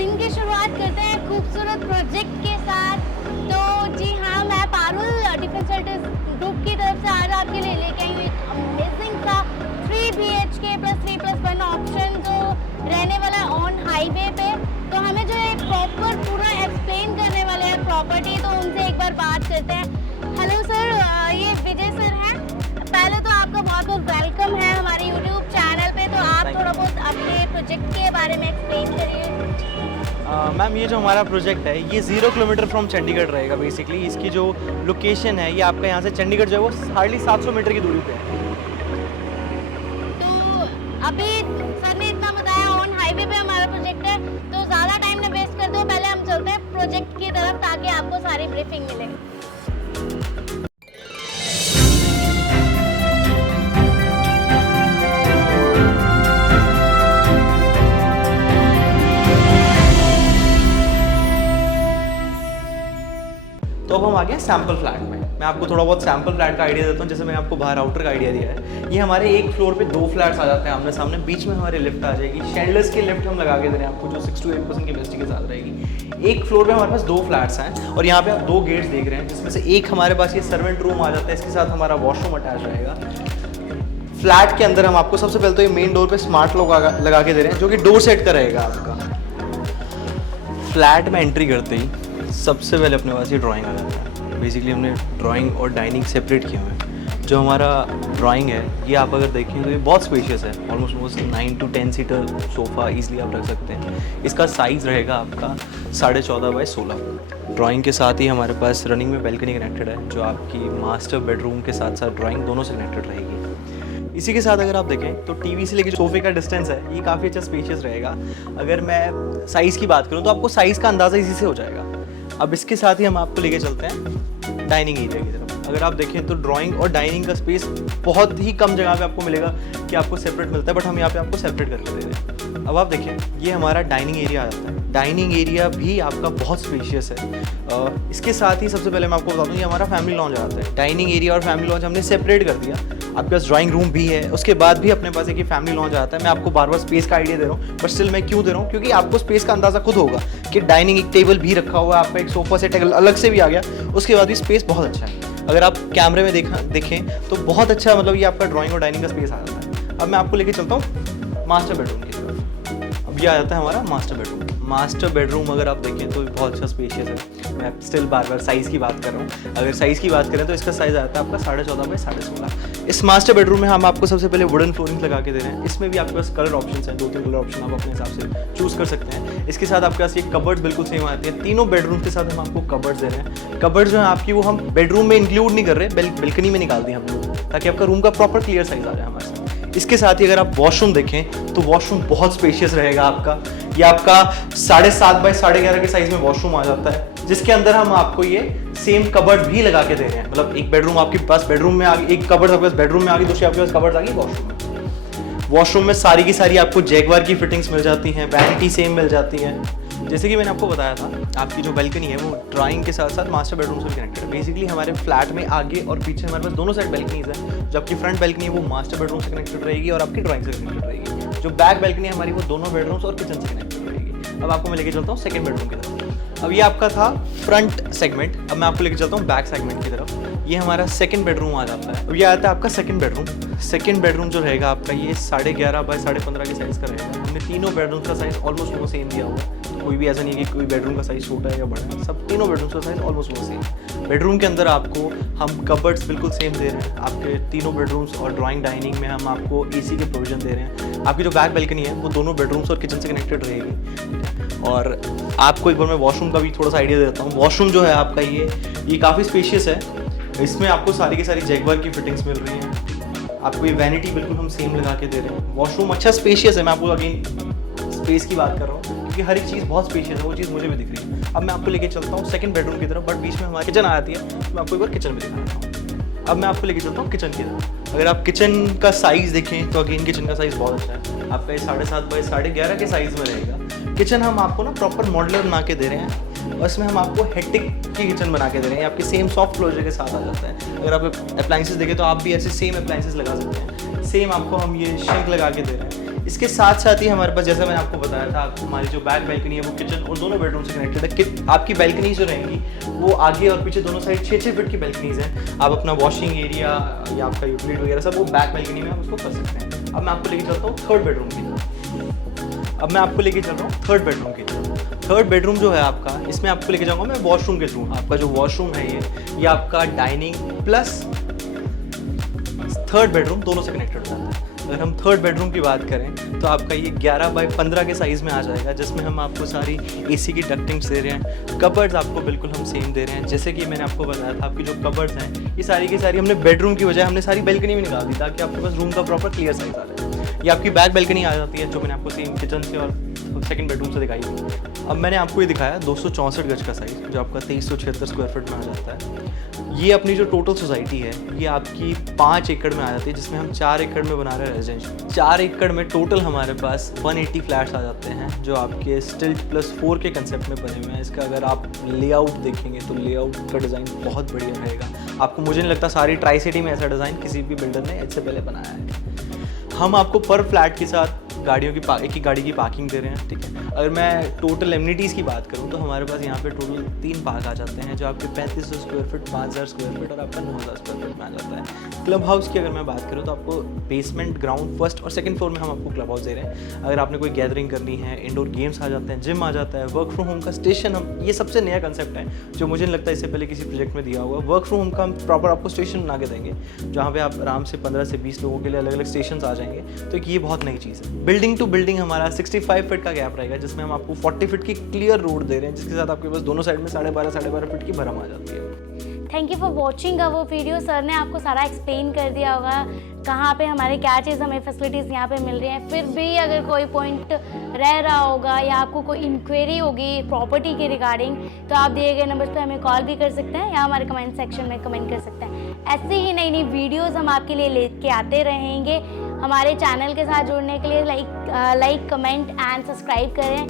दिन की शुरुआत करते हैं खूबसूरत प्रोजेक्ट के साथ। तो जी हाँ, मैं पारुल डिफेंस सेल्टर्स ग्रुप की तरफ से आज आपके लिए लेके आई हूँ एक अमेजिंग सा 3 BHK प्लस 3+1 ऑप्शन जो रहने वाला है ऑन हाईवे पे। तो हमें जो है प्रॉपर पूरा एक्सप्लेन करने वाले हैं प्रॉपर्टी, तो उनसे एक बार बात करते हैं। हेलो सर, ये विजय सर हैं। पहले तो आपका बहुत बहुत वेलकम है हमारे यूट्यूब चैनल पे। तो आप थोड़ा बहुत अपने प्रोजेक्ट के बारे में एक्सप्लेन करिए। मैम, ये जो हमारा प्रोजेक्ट है ये 0 किलोमीटर फ्रॉम चंडीगढ़ रहेगा। बेसिकली इसकी जो लोकेशन है ये आपका यहाँ से चंडीगढ़ जो है वो हार्डली 700 मीटर की दूरी पे है। तो अभी सर ने इतना बताया ऑन हाईवे पे हमारा प्रोजेक्ट है, तो ज़्यादा टाइम न वेस्ट करते हो, पहले हम चलते हैं प्रोजेक्ट की तरफ ताकि आपको सारी ब्रीफिंग मिले। तो अब हम आ गए सैम्पल फ्लैट में। मैं आपको थोड़ा बहुत सैम्पल फ्लैट का आइडिया देता हूँ। जैसे मैंने आपको बाहर आउटर का आइडिया दिया है, ये हमारे एक फ्लोर पे 2 फ्लैट्स आ जाते हैं आमने सामने। बीच में हमारी लिफ्ट आ जाएगी, शेडलेस की लिफ्ट हम लगा के दे रहे हैं आपको, जो 6 to 8% की कैपेसिटी के साथ रहेगी। एक फ्लोर पे हमारे पास 2 फ्लैट्स हैं और यहाँ पे आप 2 गेट्स देख रहे हैं, जिसमें से एक हमारे पास ये सर्वेंट रूम आ जाता है, इसके साथ हमारा वॉशरूम अटैच रहेगा। फ्लैट के अंदर हम आपको सबसे पहले तो ये मेन डोर पे स्मार्ट लॉक लगा के दे रहे हैं, जो कि डोर सेट का रहेगा आपका। फ्लैट में एंट्री करते ही सबसे पहले अपने पास ये ड्राइंग आ जाता है। बेसिकली हमने ड्राइंग और डाइनिंग सेपरेट किए हुए हैं। जो हमारा ड्राइंग है ये आप अगर देखें तो ये बहुत स्पेशियस है। Almost 9 to 10 seater sofa easily आप रख सकते हैं। इसका साइज़ रहेगा आपका 14.5 by 16। ड्राइंग के साथ ही हमारे पास रनिंग में बैल्कनी कनेक्टेड है, जो आपकी मास्टर बेडरूम के साथ साथ ड्राइंग दोनों से कनेक्टेड रहेगी। इसी के साथ अगर आप देखें तो टीवी से लेकर सोफे का डिस्टेंस है ये काफ़ी अच्छा स्पेशियस रहेगा। अगर मैं साइज़ की बात करूँ तो आपको साइज़ का अंदाज़ा इसी से हो जाएगा। अब इसके साथ ही हम आपको लेके चलते हैं डाइनिंग एरिया की तरफ। अगर आप देखें तो ड्राइंग और डाइनिंग का स्पेस बहुत ही कम जगह पे आपको मिलेगा कि आपको सेपरेट मिलता है, बट हम यहाँ पे आपको सेपरेट करके दे रहे हैं। अब आप देखें ये हमारा डाइनिंग एरिया आ जाता है। डाइनिंग एरिया भी आपका बहुत स्पेशियस है। इसके साथ ही सबसे पहले मैं आपको बता दूँ ये हमारा फैमिली लॉन्ज आता है। डाइनिंग एरिया और फैमिली लॉन्ज हमने सेपरेट कर दिया। आपके पास ड्राइंग रूम भी है, उसके बाद भी अपने पास एक फैमिली लॉन्ज आता है। मैं आपको बार बार स्पेस का आइडिया दे रहा हूँ, बट स्टिल मैं क्यों दे रहा हूँ, क्योंकि आपको स्पेस का अंदाज़ा खुद होगा कि डाइनिंग एक टेबल भी रखा हुआ है, आपका एक सोफा सेट अलग से भी आ गया, उसके बाद भी स्पेस बहुत अच्छा है। अगर आप कैमरे में देखें तो बहुत अच्छा, मतलब ये आपका ड्राइंग और डाइनिंग का स्पेस आ जाता है। अब मैं आपको लेके चलता हूँ मास्टर बेडरूम की तरफ। अब ये आ जाता है हमारा मास्टर बेडरूम। मास्टर बेडरूम अगर आप देखें तो बहुत अच्छा स्पेशियस है। मैं स्टिल बार बार साइज़ की बात कर रहा हूँ। अगर साइज़ की बात करें तो इसका साइज़ आता है आपका 14.5 by 16.5। इस मास्टर बेडरूम में हम आपको सबसे पहले वुडन फ्लोरिंग लगा के दे रहे हैं। इसमें भी आपके पास कलर ऑप्शन हैं, 2-3 कलर ऑप्शन आप अपने हिसाब से चूज़ कर सकते हैं। इसके साथ आपके पास ये कबर्ड्स बिल्कुल सेम आती है। तीनों बेडरूम के साथ हम आपको कबर्ड्स दे रहे हैं। कबर्ड्स जो है आपकी वो हम बेडरूम में इंक्लूड नहीं कर रहे, बेल्कनी में निकाल दी हम लोग, ताकि आपका रूम का प्रॉपर क्लियर साइज़ आ जाए हमारे साथ। इसके साथ ही अगर आप वॉशरूम देखें तो वॉशरूम बहुत स्पेशियस रहेगा आपका। ये आपका 7.5 by 11.5 के साइज में वॉशरूम आ जाता है, जिसके अंदर हम आपको ये सेम कबर्ड भी लगा के दे रहे हैं। मतलब एक बेडरूम आपके पास बेडरूम में आ गई, एक कबर्ड आपके पास बेडरूम में आ गई, दूसरी आपके पास कबर्ड आ गई वॉशरूम में। वॉशरूम में सारी की सारी आपको जैगवार की फिटिंग्स मिल जाती हैं, वैनिटी सेम मिल जाती है। जैसे कि मैंने आपको बताया था, आपकी जो बैल्कनी है वो ड्राइंग के साथ साथ मास्टर बेडरूम से कनेक्टेड है। बेसिकली हमारे फ्लैट में आगे और पीछे हमारे पास दोनों साइड बैल्कनीज है। जो आपकी फ्रंट बैल्कनी है वो मास्टर बेडरूम से कनेक्टेड रहेगी और आपकी ड्राइंग से कनेक्टेड रहेगी। जो बैक बैल्कनी है हमारी वो दोनों बेडरूम्स और किचन से कनेक्टेड रहेगी। अब आपको मैं लेके चलता हूँ सेकंड बेडरूम की तरफ। अब ये आपका था फ्रंट सेगमेंट, अब मैं आपको लेके चलता हूँ बैक सेगमेंट की तरफ। ये हमारा सेकंड बेडरूम आ जाता है। अब ये आता है आपका सेकंड बेडरूम। सेकंड बेडरूम जो रहेगा आपका ये 11.5 by 15.5 के साइज़ का रहेगा। हमने तीनों बेडरूम का साइज़ ऑलमोस्ट वो सेम दिया हुआ है। कोई भी ऐसा नहीं है कि कोई बेडरूम का साइज़ छोटा है या बड़ा है, सब तीनों बेडरूम का साइज़ ऑलमोस्ट वो सेम। बेडरूम के अंदर आपको हम कबर्ड्स बिल्कुल सेम दे रहे हैं। आपके तीनों बेडरूम्स और ड्राइंग डाइनिंग में हम आपको एसी के प्रोविजन दे रहे हैं। आपकी जो बैक बैल्कनी है वो दोनों बेडरूम्स और किचन से कनेक्टेड रहेगी। और आपको एक बार मैं वॉशरूम का भी थोड़ा सा आइडिया देता हूँ। वॉशरूम जो है आपका ये काफ़ी स्पेशियस है। इसमें आपको सारी की सारी जैगवार की फिटिंग्स मिल रही हैं। आपको ये वैनिटी बिल्कुल हम सेम लगा के दे रहे हैं। वॉशरूम अच्छा स्पेशियस है। मैं आपको अगेन स्पेस की बात कर रहा हूँ, क्योंकि हर एक चीज़ बहुत स्पेशियस है, वो चीज़ मुझे भी दिख रही है। अब मैं आपको लेके चलता हूँ सेकंड बेडरूम की तरफ, बट बीच में हमारी किचन आ जाती है, तो मैं आपको एक बार किचन में दिखाता हूँ। अब मैं आपको लेके चलता हूँ किचन की तरफ। अगर आप किचन का साइज़ देखें तो अगेन किचन का साइज़ बहुत अच्छा है। आपका ये 7.5 by 11.5 के साइज़ में रहेगा। किचन हम आपको ना प्रॉपर मॉडलर बना के दे रहे हैं, और इसमें हम आपको हेटिक की किचन बना के दे रहे हैं। आपके सेम सॉफ्ट क्लोजर के साथ आ जाता है। अगर आप अप्लाइंसेस देखें तो आप भी ऐसे सेम अप्लाइंसेस लगा सकते हैं। सेम आपको हम ये शिंक लगा के दे रहे हैं। इसके साथ साथ ही हमारे पास, जैसा मैंने आपको बताया था, हमारी जो बैक बैल्कनी है वो किचन और दोनों बेडरूम से कनेक्टेड है। आपकी बैल्कनी जो रहेंगी वो आगे और पीछे दोनों साइड 6-6 फीट की बैल्कनीज हैं। आप अपना वॉशिंग एरिया या आपका यूटिलिटी वगैरह सब वो बैक बैल्कनी में आप उसको कर सकते हैं। अब मैं आपको लेके चलता हूँ थर्ड बेडरूम की तरफ। थर्ड बेडरूम जो है आपका, इसमें आपको लेके जाऊँगा मैं वॉशरूम के थ्रू। आपका जो वॉशरूम है ये आपका डाइनिंग प्लस थर्ड बेडरूम दोनों से कनेक्टेड हो जाता है। अगर हम थर्ड बेडरूम की बात करें तो आपका ये 11 बाई 15 के साइज़ में आ जाएगा, जिसमें हम आपको सारी एसी की डक्टिंग्स दे रहे हैं। कबर्ड्स आपको बिल्कुल हम सेम दे रहे हैं। जैसे कि मैंने आपको बताया था, आपकी जो कबर्ड्स हैं ये सारी की सारी हमने बेडरूम की बजाय हमने सारी बैल्कनी में निकाल दी, ताकि आपके पास रूम का प्रॉपर क्लियर साइज आ जाए। ये आपकी बैक बैल्कनी आ जाती है, जो मैंने आपको सेम किचन से और सेकंड बेडरूम से दिखाई थी। अब मैंने आपको ये दिखाया 264 गज का साइज़, जो आपका 2376 स्क्वायर फीट में आ जाता है। ये अपनी जो टोटल सोसाइटी है ये आपकी 5 एकड़ में आ जाती है, जिसमें हम 4 एकड़ में बना रहे हैं रेजिडेंशियल। 4 एकड़ में टोटल हमारे पास 180 फ्लैट्स आ जाते हैं, जो आपके स्टिल्ट प्लस 4 के कंसेप्ट में बने हुए हैं। इसका अगर आप लेआउट देखेंगे तो लेआउट का डिज़ाइन बहुत बढ़िया रहेगा। आपको, मुझे नहीं लगता सारी ट्राई सिटी में ऐसा डिज़ाइन किसी भी बिल्डर ने इससे पहले बनाया है। हम आपको पर फ्लैट के साथ एक ही गाड़ी की पार्किंग दे रहे हैं, ठीक है। अगर मैं टोटल एमिनिटीज़ की बात करूं तो हमारे पास यहाँ पे टोटल 3 पार्क आ जाते हैं, जो आपके 3500 स्क्वायर फीट, 5000 स्क्वायर फीट और आपका 9000 स्क्वायर फीट में आ जाता है। क्लब हाउस की अगर मैं बात करूँ तो आपको बेसमेंट, ग्राउंड, फर्स्ट और सेकंड फ्लोर में हम आपको क्लब हाउस दे रहे हैं। अगर आपने कोई गैदरिंग करनी है, इंडोर गेम्स आ जाते हैं, जिम आ जाता है, वर्क फ्रॉम होम का स्टेशन, हम ये सबसे नया कंसेप्ट है जो मुझे नहीं लगता इससे पहले किसी प्रोजेक्ट में दिया हुआ। वर्क फ्रॉम होम का हम प्रॉपर आपको स्टेशन बना के देंगे, जहाँ पे आप आराम से 15 से 20 लोगों के लिए अलग अलग स्टेशन आ जाएंगे। तो ये बहुत नई चीज़ है। बिल्डिंग टू बिल्डिंग हमारा 65 फीट का गैप रहेगा, जिसमें हम आपको 40 फीट की क्लियर रोड दे रहे हैं, जिसके साथ आपके पास दोनों साइड में 12.5 फीट की भरम आ जाती है। थैंक यू फॉर वॉचिंग वो वीडियो। सर ने आपको सारा एक्सप्लेन कर दिया होगा कहाँ पे हमारे क्या चीज़ हमें फैसिलिटीज़ यहाँ पे मिल रही हैं। फिर भी अगर कोई पॉइंट रह रहा होगा या आपको कोई इंक्वायरी होगी प्रॉपर्टी के रिगार्डिंग, तो आप दिए गए नंबर पे हमें कॉल भी कर सकते हैं या हमारे कमेंट सेक्शन में कमेंट कर सकते हैं। ऐसे ही नई नई वीडियोज़ हम आपके लिए लेके आते रहेंगे। हमारे चैनल के साथ जुड़ने के लिए लाइक, कमेंट एंड सब्सक्राइब करें।